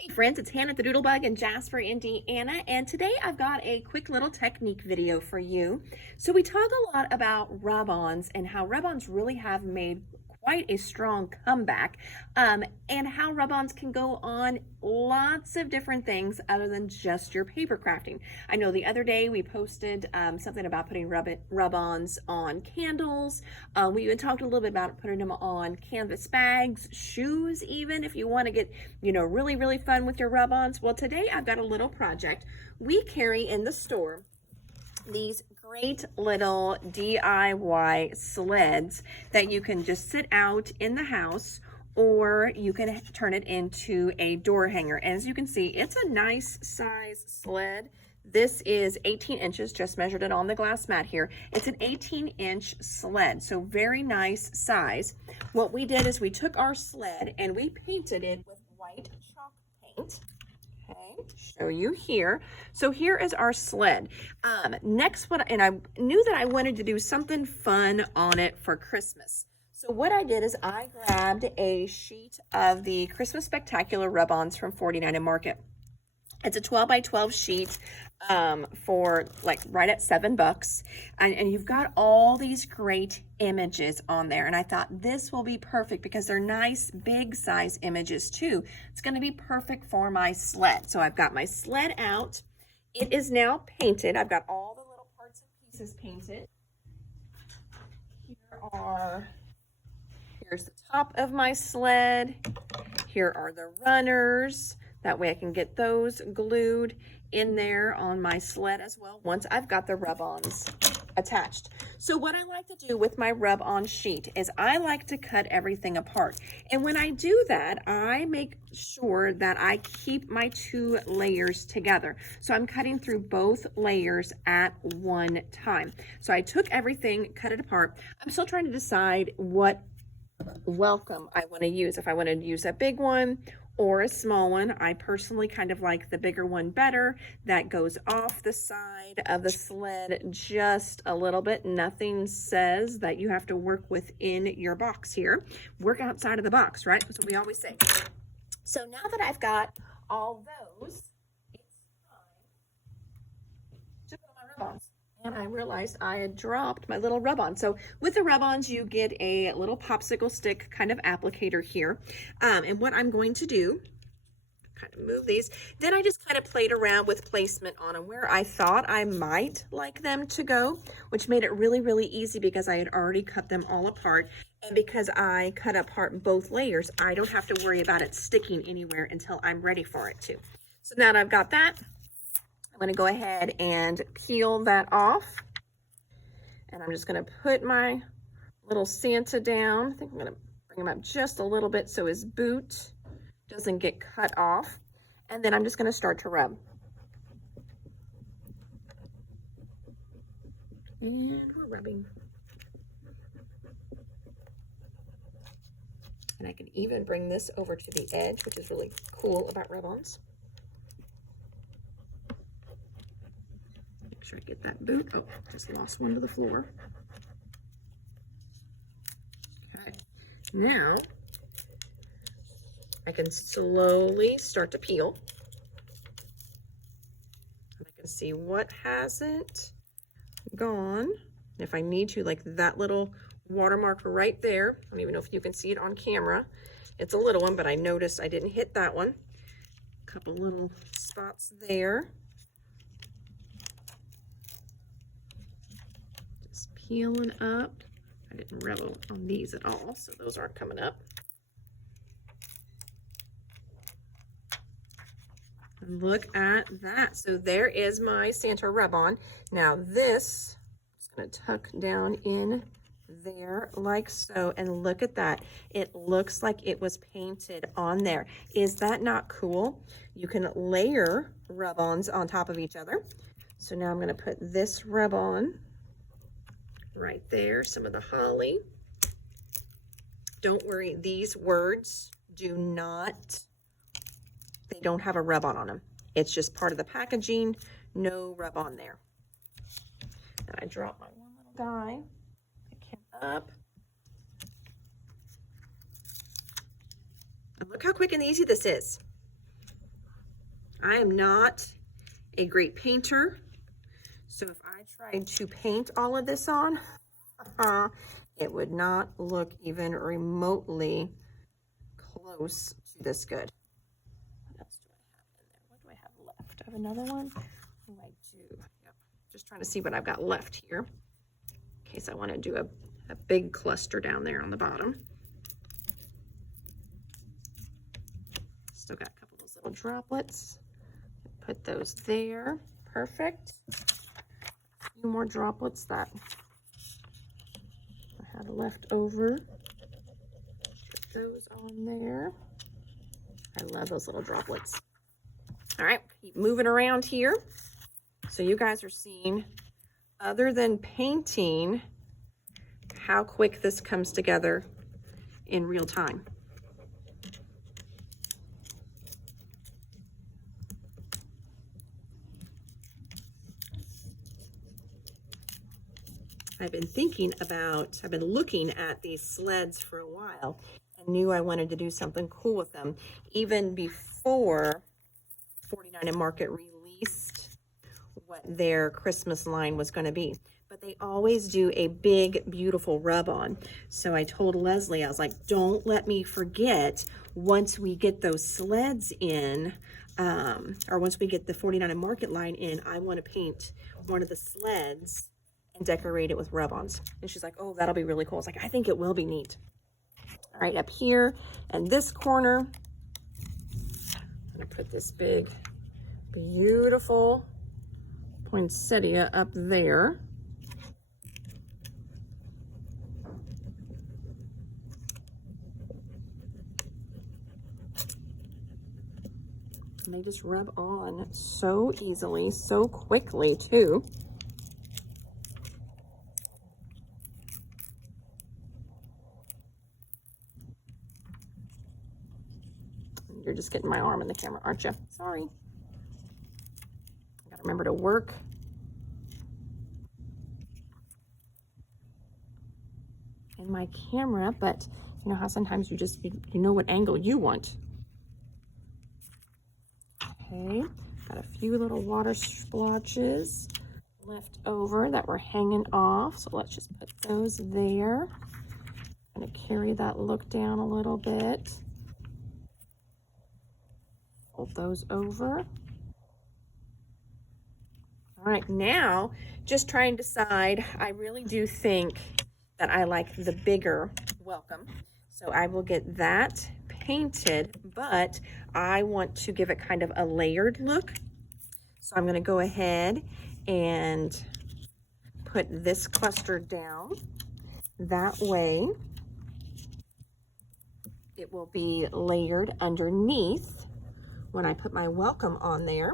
Hey friends, it's Hannah the Doodlebug in Jasper, Indiana, and today I've got a quick little technique video for you. So we talk a lot about rub-ons and how rub-ons really have made quite a strong comeback, and how rub-ons can go on lots of different things other than just your paper crafting. I know the other day we posted something about putting rub-ons on candles. We even talked a little bit about putting them on canvas bags, shoes, even if you want to get, really fun with your rub-ons. Well, today I've got a little project. We carry in the store these great little DIY sleds that you can just sit out in the house, or you can turn it into a door hanger. As you can see, it's a nice size sled. This is 18 inches, just measured it on the glass mat here. It's an 18-inch sled, so very nice size. What we did is we took our sled and we painted it with white chalk paint. Okay, show you here. So here is our sled. And I knew that I wanted to do something fun on it for Christmas. So what I did is I grabbed a sheet of the Christmas Spectacular rub-ons from 49 and Market. It's a 12 by 12 sheet for like right at $7. And you've got all these great images on there. And I thought this will be perfect because they're nice big size images too. It's going to be perfect for my sled. So I've got my sled out. It is now painted. I've got all the little parts and pieces painted. Here's the top of my sled. Here are the runners. That way I can get those glued in there on my sled as well once I've got the rub-ons attached. So what I like to do with my rub-on sheet is I like to cut everything apart. And when I do that, I make sure that I keep my two layers together. So I'm cutting through both layers at one time. So I took everything, cut it apart. I'm still trying to decide what welcome I want to use. If I want to use a big one or a small one. I personally kind of like the bigger one better. That goes off the side of the sled just a little bit. Nothing says that you have to work within your box here. Work outside of the box, right? That's what we always say. So now that I've got all those, it's time to put on my rub-ons. And I realized I had dropped my little rub-on. So with the rub-ons, you get a little popsicle stick kind of applicator here. And what I'm going to do, kind of move these, then I just kind of played around with placement on them where I thought I might like them to go, which made it really easy because I had already cut them all apart. And because I cut apart both layers, I don't have to worry about it sticking anywhere until I'm ready for it to. So now that I've got that, I'm going to go ahead and peel that off, and I'm just going to put my little Santa down. I think I'm going to bring him up just a little bit so his boot doesn't get cut off, and then I'm just going to start to rub. And we're rubbing. And I can even bring this over to the edge, which is really cool about rub-ons. Make sure I get that boot. Oh, just lost one to the floor. Okay, now I can slowly start to peel. And I can see what hasn't gone. And if I need to, like that little watermark right there, I don't even know if you can see it on camera. It's a little one, but I noticed I didn't hit that one. A couple little spots there. Peeling up. I didn't revel on these at all, so those aren't coming up. And look at that. So there is my Santa rub-on. Now this is going to tuck down in there like so, and look at that. It looks like it was painted on there. Is that not cool? You can layer rub-ons on top of each other. So now I'm going to put this rub-on right there, some of the holly. Don't worry, these words they don't have a rub-on on them. It's just part of the packaging, no rub-on there. And I drop my one little guy, pick him up. And look how quick and easy this is. I am not a great painter, so if I tried to paint all of this on, it would not look even remotely close to this good. What else do I have in there? What do I have left? I have another one. Oh, I do. Yep. Just trying to see what I've got left here in case I want to do a big cluster down there on the bottom. Still got a couple of those little droplets. Put those there. Perfect. A few more droplets that I had left over. Put those on there. I love those little droplets. All right, keep moving around here. So you guys are seeing, other than painting, how quick this comes together in real time. I've been looking at these sleds for a while and knew I wanted to do something cool with them even before 49 and Market released what their Christmas line was going to be. But they always do a big, beautiful rub-on. So I told Leslie, I was like, don't let me forget, once we get those sleds in, or once we get the 49 and Market line in, I want to paint one of the sleds and decorate it with rub-ons. And she's like, oh, that'll be really cool. I was like, I think it will be neat. All right, up here and this corner, I'm gonna put this big, beautiful poinsettia up there. And they just rub on so easily, so quickly too. You're just getting my arm in the camera, aren't you? Sorry. I gotta remember to work. In my camera, but you know how sometimes you know what angle you want. Okay, got a few little water splotches left over that were hanging off, so let's just put those there. I'm gonna carry that look down a little bit. Fold those over. All right, now just trying to decide. I really do think that I like the bigger welcome, so I will get that painted, but I want to give it kind of a layered look. So I'm going to go ahead and put this cluster down. That way it will be layered underneath when I put my welcome on there.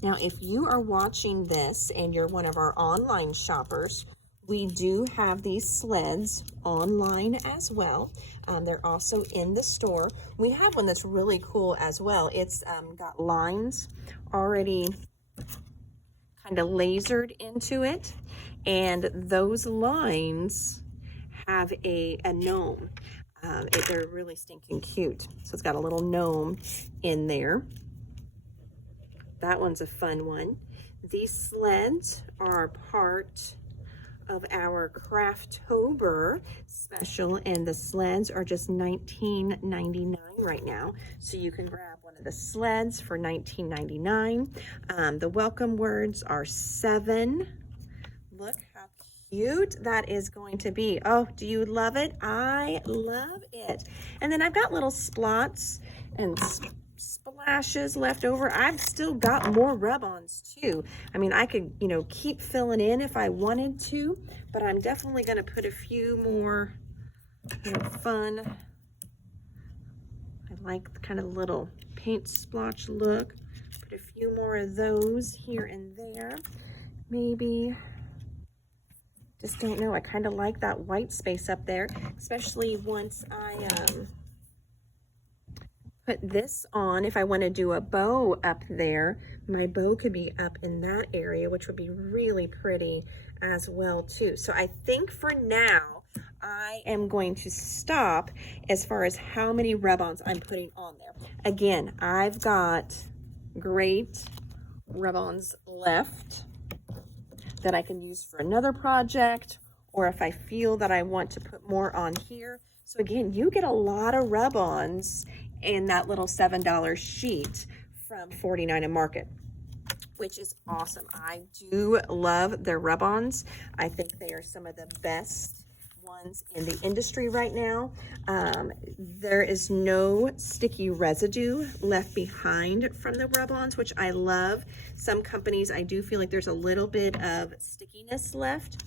Now, if you are watching this and you're one of our online shoppers, we do have these sleds online as well. They're also in the store. We have one that's really cool as well. It's got lines already kind of lasered into it, and those lines have a gnome. They're really stinking cute. So it's got a little gnome in there. That one's a fun one. These sleds are part of our Craftober special, and the sleds are just $19.99 right now. So you can grab one of the sleds for $19.99. The welcome words are 7. Look how cute that is going to be. Oh, do you love it? I love it. And then I've got little splots and splashes left over. I've still got more rub-ons too. I mean, I could, keep filling in if I wanted to, but I'm definitely going to put a few more, fun. I like the kind of little paint splotch look. Put a few more of those here and there. Maybe, just don't know. I kind of like that white space up there, especially once I put this on. If I want to do a bow up there, my bow could be up in that area, which would be really pretty as well too. So I think for now, I am going to stop as far as how many rub-ons I'm putting on there. Again, I've got great rub-ons left that I can use for another project, or if I feel that I want to put more on here. So again, you get a lot of rub-ons in that little $7 sheet from 49 and Market, which is awesome. I do love their rub-ons. I think they are some of the best ones in the industry right now. There is no sticky residue left behind from the rub-ons, which I love. Some companies, I do feel like there's a little bit of stickiness left.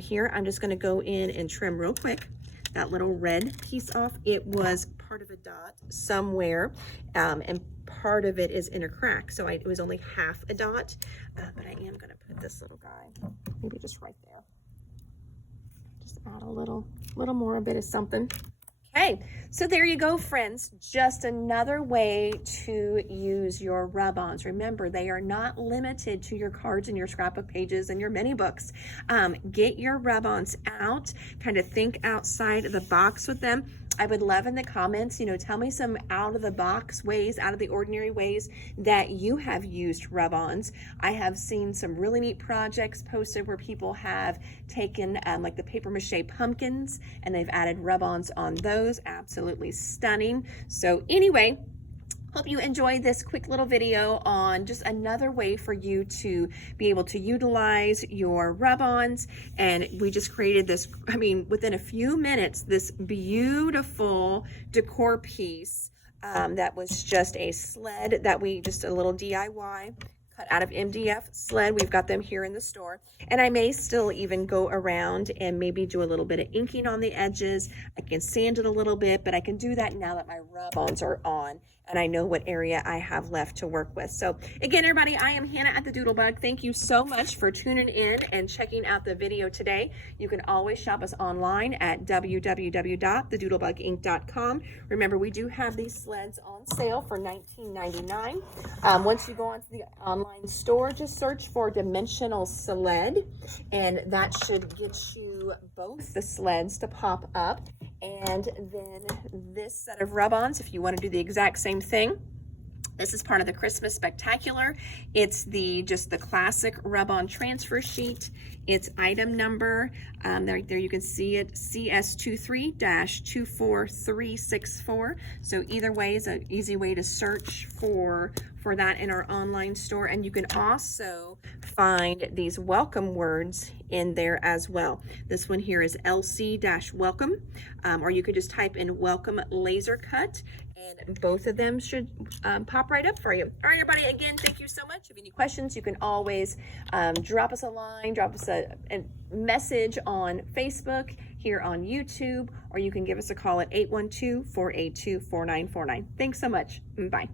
Here, I'm just gonna go in and trim real quick that little red piece off. It was part of a dot somewhere, and part of it is in a crack. So it was only half a dot, but I am gonna put this little guy, maybe just right there. Just add a little more, a bit of something. Okay, so there you go, friends. Just another way to use your rub-ons. Remember, they are not limited to your cards and your scrapbook pages and your mini books. Get your rub-ons out, kind of think outside of the box with them. I would love in the comments, tell me some out of the box ways, out of the ordinary ways that you have used rub-ons. I have seen some really neat projects posted where people have taken like the paper mache pumpkins and they've added rub-ons on those. Absolutely stunning. So anyway, hope you enjoyed this quick little video on just another way for you to be able to utilize your rub-ons. And we just created this, within a few minutes, this beautiful decor piece that was just a sled that just a little DIY cut out of MDF sled. We've got them here in the store. And I may still even go around and maybe do a little bit of inking on the edges. I can sand it a little bit, but I can do that now that my rub-ons are on and I know what area I have left to work with. So again, everybody, I am Hannah at the Doodlebug. Thank you so much for tuning in and checking out the video today. You can always shop us online at www.thedoodlebuginc.com. Remember, we do have these sleds on sale for $19.99. Once you go onto the online store, just search for Dimensional Sled, and that should get you both the sleds to pop up. And then this set of rub-ons, if you want to do the exact same thing. This is part of the Christmas Spectacular. It's just the classic rub-on transfer sheet. It's item number, there you can see it, CS23-24364. So either way is an easy way to search for that in our online store. And you can also find these welcome words in there as well. This one here is LC-welcome, or you could just type in welcome laser cut, and both of them should pop right up for you. All right, everybody, again, thank you so much. If you have any questions, you can always drop us a line, drop us a message on Facebook, here on YouTube, or you can give us a call at 812-482-4949. Thanks so much. Bye.